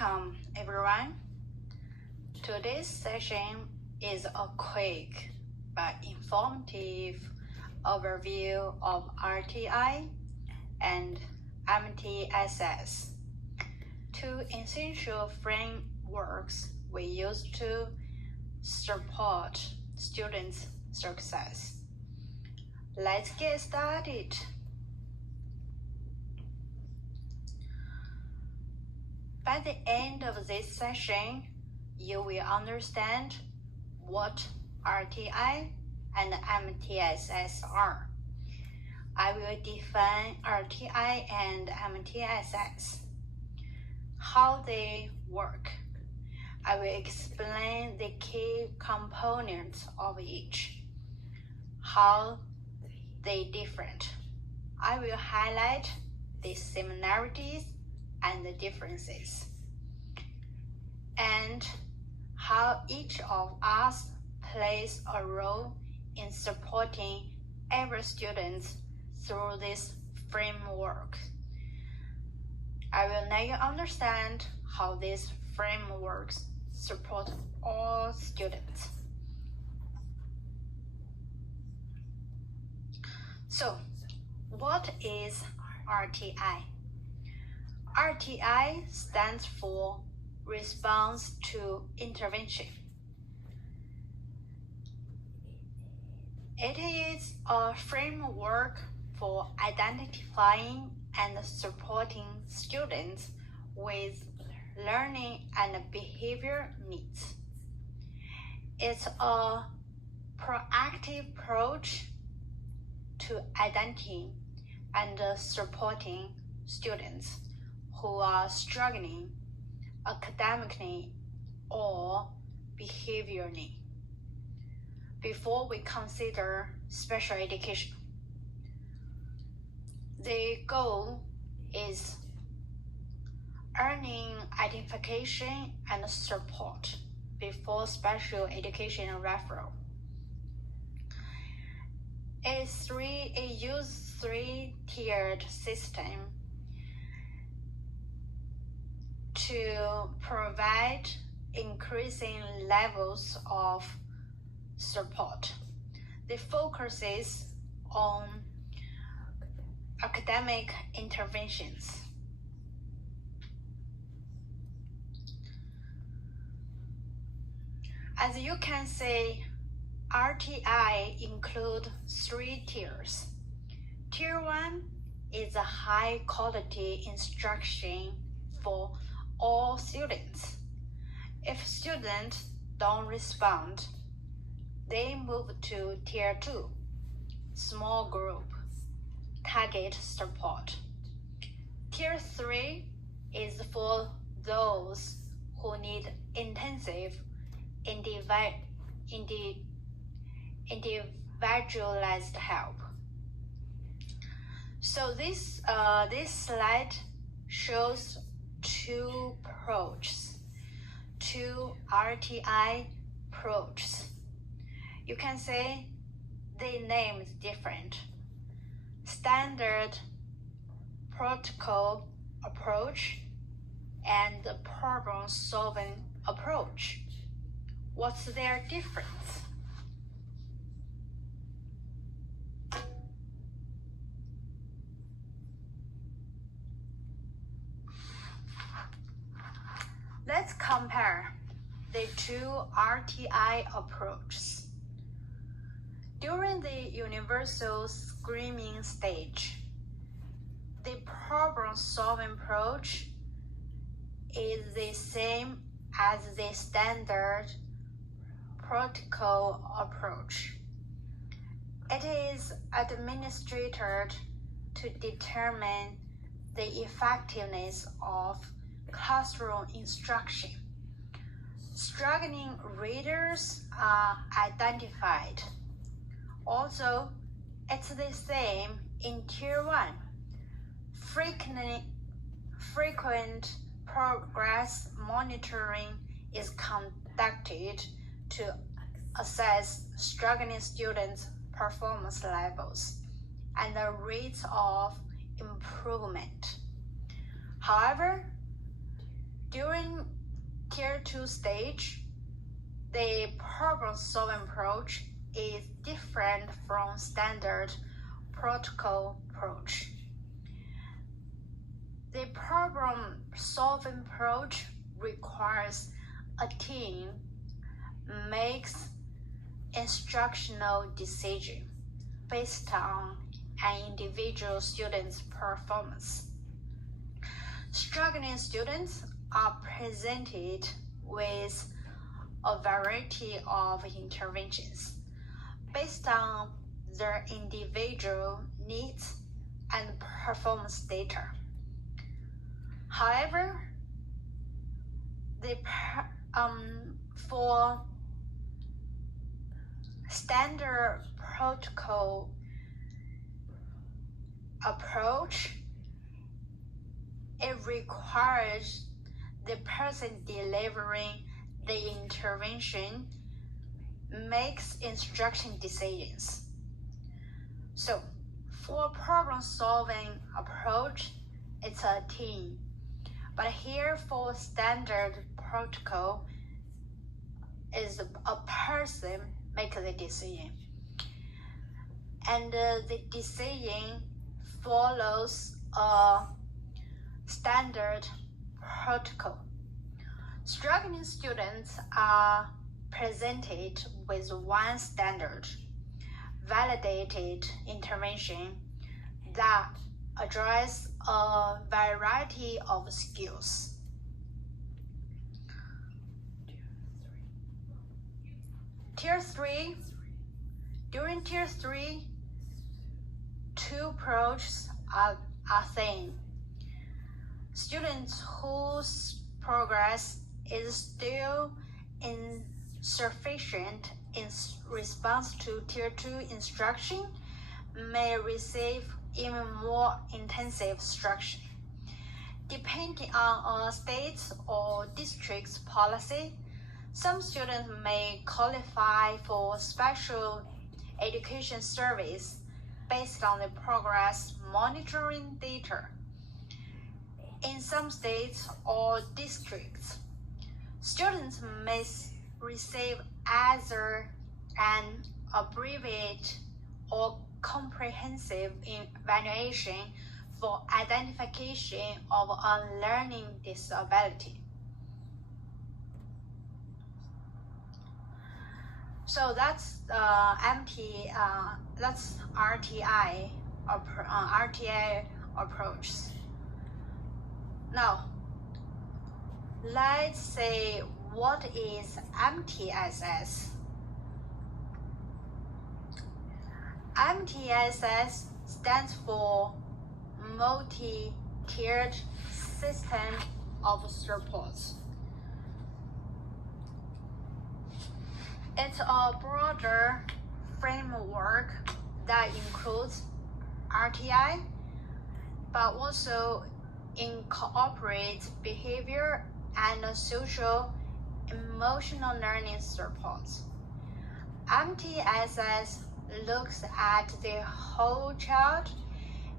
Welcome everyone. Today's session is a quick but informative overview of RTI and MTSS, two essential frameworks we use to support students' success. Let's get started. By the end of this session, you will understand what RTI and MTSS are. I will define RTI and MTSS, how they work. I will explain the key components of each, how they different. I will highlight the similarities and the differences, and how each of us plays a role in supporting every student through this framework. I will let you understand how these frameworks support all students. So, what is RTI? RTI stands for Response to Intervention. It is a framework for identifying and supporting students with learning and behavior needs. It's a proactive approach to identifying and supporting students who are struggling academically or behaviorally before we consider special education. The goal is earning identification and support before special education referral. It uses three-tiered system to provide increasing levels of support. The focus is on academic interventions. As you can see, RTI include three tiers. Tier 1 is a high quality instruction for all students. If students don't respond, they move to Tier 2, small group, target support. Tier 3 is for those who need intensive individualized help. So this slide shows two approaches, two RTI approaches. You can say the name is different. Standard protocol approach and the problem-solving approach. What's their difference? Let's compare the two RTI approaches. During the universal screening stage, the problem-solving approach is the same as the standard protocol approach. It is administered to determine the effectiveness of classroom instruction. Struggling readers are identified. Also, it's the same in Tier 1. Frequent progress monitoring is conducted to assess struggling students' performance levels and the rates of improvement. However, During Tier 2 stage, the problem-solving approach is different from standard protocol approach. The problem-solving approach requires a team makes instructional decision based on an individual student's performance. Struggling students are presented with a variety of interventions based on their individual needs and performance data. However, for standard protocol approach, it requires the person delivering the intervention makes instruction decisions. So for problem-solving approach, it's a team. But here for standard protocol, is a person make the decision. And the decision follows a standard protocol. Struggling students are presented with one standard, validated intervention that address a variety of skills. Tier 3. During Tier 3, two approaches are seen. Students whose progress is still insufficient in response to Tier 2 instruction may receive even more intensive instruction. Depending on a state or district's policy, some students may qualify for special education service based on the progress monitoring data. In some states or districts, students may receive either an abbreviated or comprehensive evaluation for identification of a learning disability. So that's that's RTI approach. Now, let's say what is MTSS. MTSS stands for Multi-Tiered System of Supports. It's a broader framework that includes RTI, but also incorporates behavior and social emotional learning supports. MTSS looks at the whole child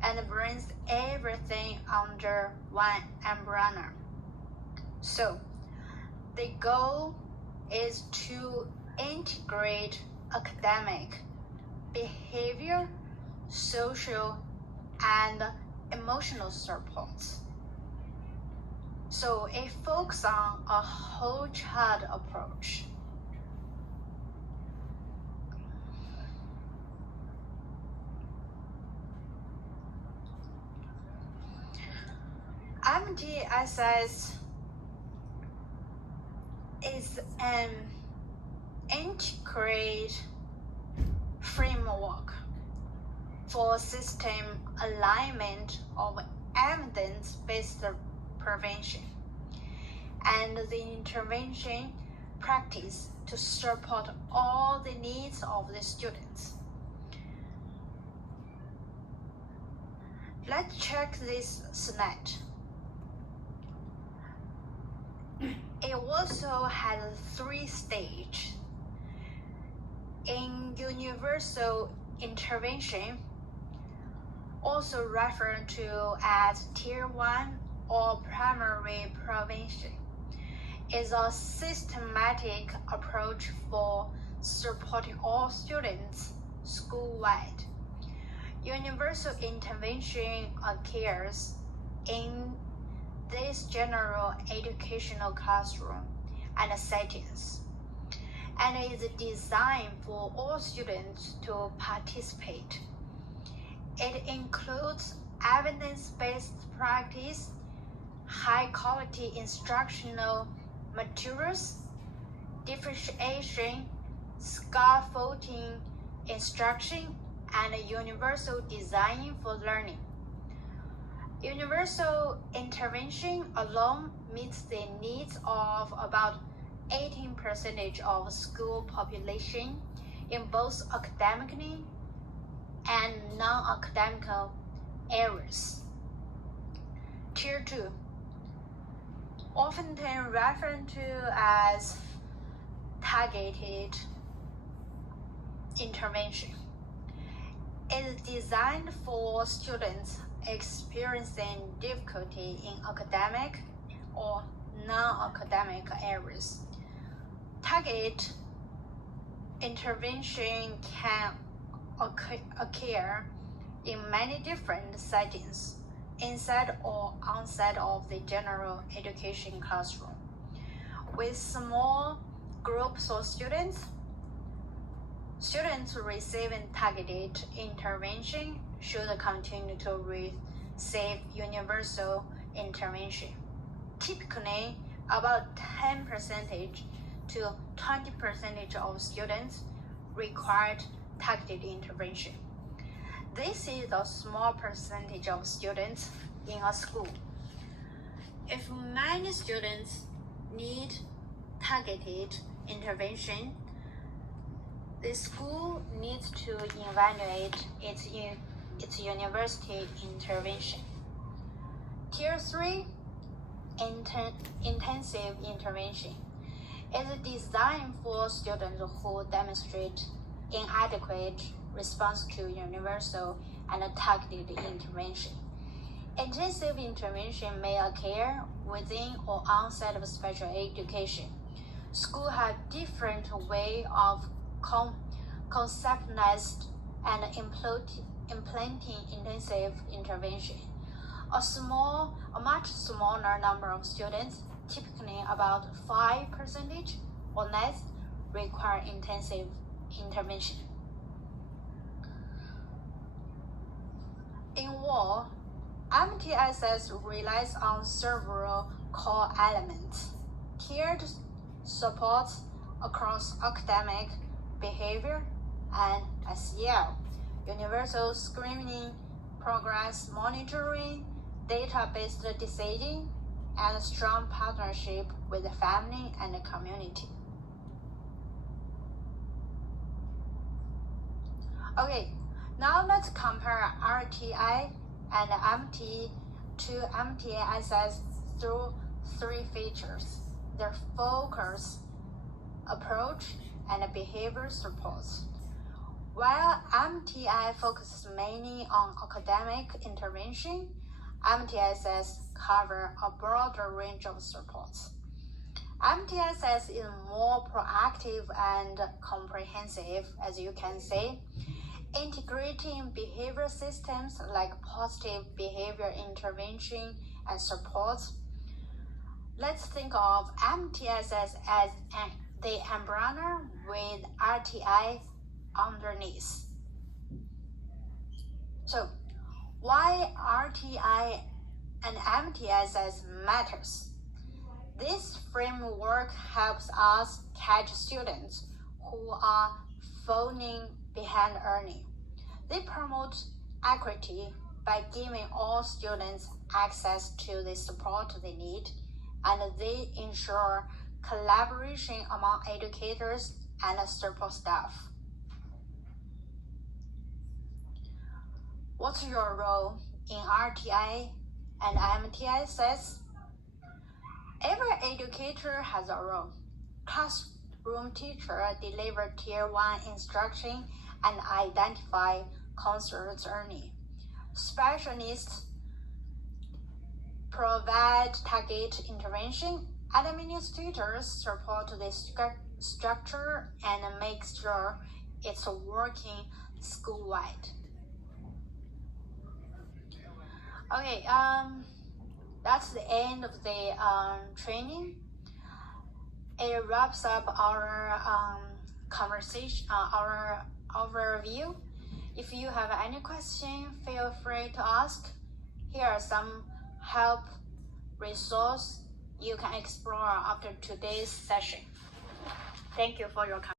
and brings everything under one umbrella. So the goal is to integrate academic, behavior, social, and emotional supports. So it focuses on a whole child approach. MTSS is an integrated framework for system alignment of evidence-based prevention and the intervention practice to support all the needs of the students. Let's check this slide. It also has 3 stages. In universal intervention, also referred to as Tier 1 or primary prevention, is a systematic approach for supporting all students school-wide. Universal intervention occurs in this general educational classroom and settings, and is designed for all students to participate. It includes evidence-based practice, high-quality instructional materials, differentiation, scaffolding instruction, and universal design for learning. Universal intervention alone meets the needs of about 18% of school population in both academically and non-academic areas. Tier 2, often referred to as targeted intervention, is designed for students experiencing difficulty in academic or non-academic areas. Target intervention can occur in many different settings, inside or outside of the general education classroom. With small groups of students receiving targeted intervention should continue to receive universal intervention. Typically, about 10% to 20% of students required targeted intervention. This is a small percentage of students in a school. If many students need targeted intervention, the school needs to evaluate its university intervention. Tier 3, intensive intervention, is designed for students who demonstrate inadequate response to universal and targeted intervention. Intensive intervention may occur within or outside of special education. Schools have different ways of conceptualized and implementing intensive intervention. A much smaller number of students, typically about 5% or less, require intensive intervention. In war, MTSS relies on several core elements: tiered support across academic, behavior, and SEL, universal screening, progress monitoring, data-based decision, and strong partnership with the family and the community. Okay, now let's compare RTI and MT to MTSS through 3 features: their focus, approach, and behavior supports. While MTI focuses mainly on academic intervention, MTSS covers a broader range of supports. MTSS is more proactive and comprehensive, as you can see, integrating behavior systems like positive behavior intervention and supports. Let's think of MTSS as the umbrella with RTI underneath. So, why RTI and MTSS matters? This framework helps us catch students who are falling behind earning. They promote equity by giving all students access to the support they need, and they ensure collaboration among educators and support staff. What's your role in RTI and MTSS? Every educator has a role. Classroom teacher deliver Tier 1 instruction and identify concerns early. Specialists provide target intervention Administrators support this structure and make sure it's working school-wide. Okay, that's the end of the training. It wraps up our conversation, our overview. If you have any question, feel free to ask. Here are some help resources you can explore after today's session. Thank you for your time.